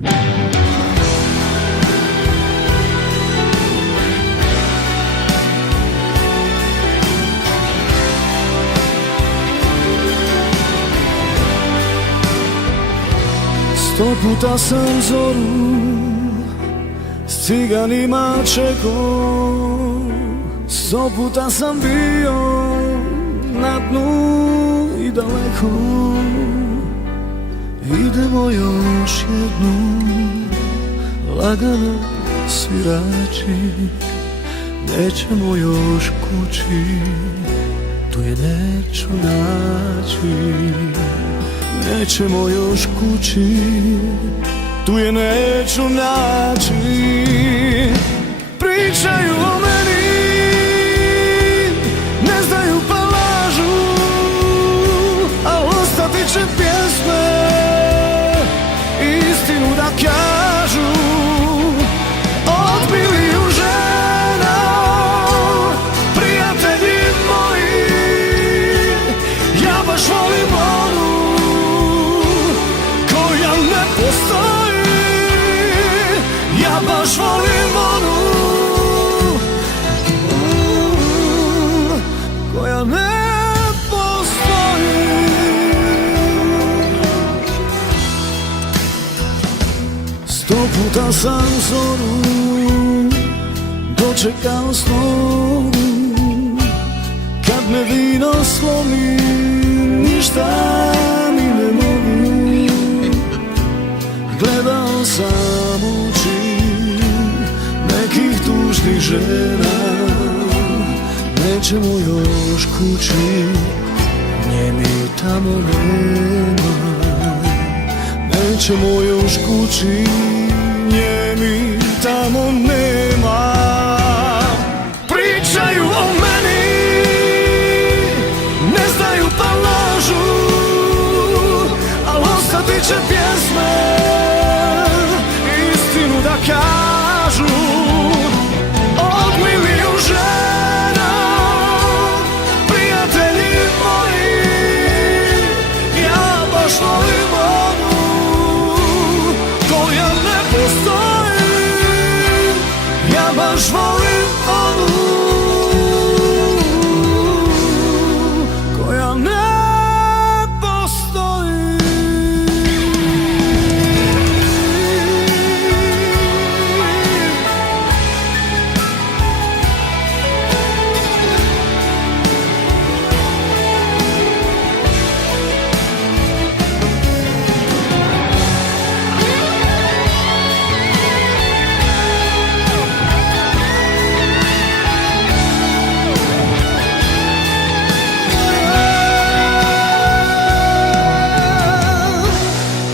Sto puta sam zoru s ciganima čekao, 100 puta sam bio na dnu i daleko. Idemo još jednom lagano svirači, nećemo još kući, tu je neću naći. Nećemo još kući, tu je neću naći. Pričaju o meni, ne znaju pa lažu, a ostati će pjesme, istinu da kažu. Odbili ju žena, prijatelji moji, ja baš volim onu koja ne postoji. Ja baš volim onu koja ne postoji. Sto puta sam zoru dočekao snovu, kad me vino slomi, ništa mi ne mogu. Gledao sam oči nekih tužnih žena, nećemo još kući, nje mi tamo nema. Nećemo još kući, nje mi tamo nema. Pričaju o meni, ne znaju pa lažu, al ostati će pjesme, istinu da kažu. Odmili ju žena, prijatelji moji, ja baš volim onu koja ne postoji. Ja baš volim onu koja ne postoji.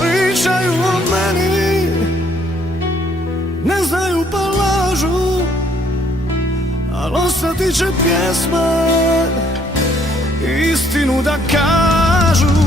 Pričaju o meni, ne znaju pa lažu, al ostati će pjesma, istinu da kažu.